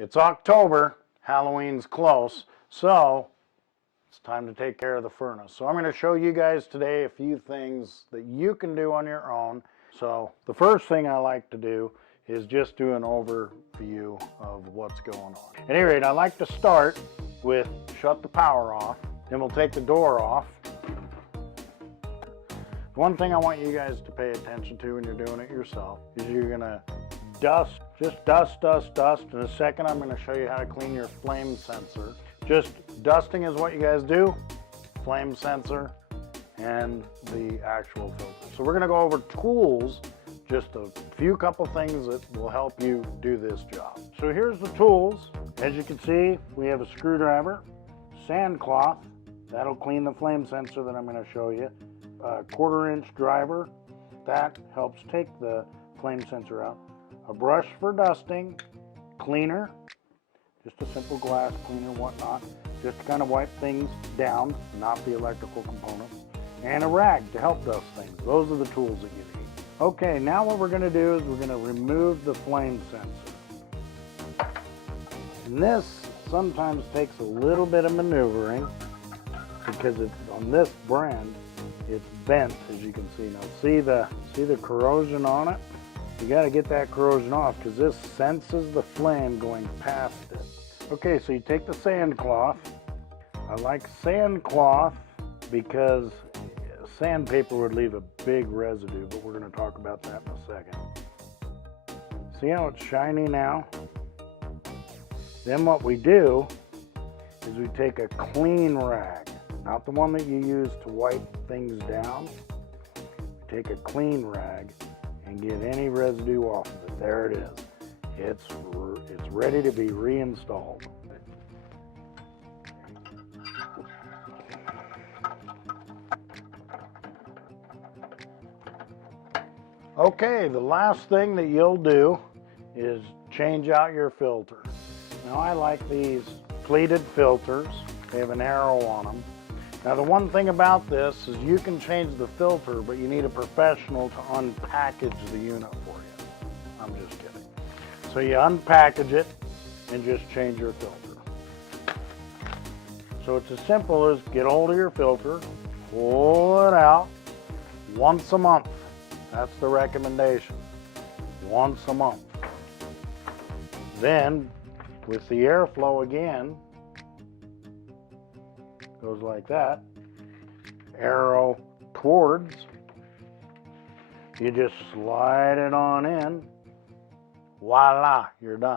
It's October, Halloween's close, so it's time to take care of the furnace. So I'm going to show you guys today a few things that you can do on your own. So the first thing I like to do is just do an overview of what's going on. At any rate, I like to start with shut the power off, then we'll take the door off. One thing I want you guys to pay attention to when you're doing it yourself is you're going to dust, just dust. In a second, I'm going to show you how to clean your flame sensor. Just dusting is what you guys do, flame sensor, and the actual filter. So we're going to go over tools, just a couple things that will help you do this job. So here's the tools. As you can see, we have a screwdriver, sand cloth, that'll clean the flame sensor that I'm going to show you, a 1/4-inch driver, that helps take the flame sensor out, a brush for dusting, cleaner, just a simple glass cleaner, whatnot, just to kind of wipe things down, not the electrical components, and a rag to help dust things. Those are the tools that you need. Okay, now what we're going to do is we're going to remove the flame sensor. And this sometimes takes a little bit of maneuvering because it's on this brand, it's bent, as you can see. Now see the corrosion on it? You got to get that corrosion off because this senses the flame going past it. Okay, so you take the sand cloth. I like sand cloth because sandpaper would leave a big residue, but we're going to talk about that in a second. See how it's shiny now? Then what we do is we take a clean rag, not the one that you use to wipe things down. Take a clean rag and get any residue off of it. There it is. It's ready to be reinstalled. Okay, the last thing that you'll do is change out your filter. Now I like these pleated filters. They have an arrow on them. Now the one thing about this is you can change the filter, but you need a professional to unpackage the unit for you. I'm just kidding. So you unpackage it and just change your filter. So it's as simple as get hold of your filter, pull it out once a month. That's the recommendation, once a month. Then with the airflow again, goes like that, arrow towards, you just slide it on in, voila, you're done.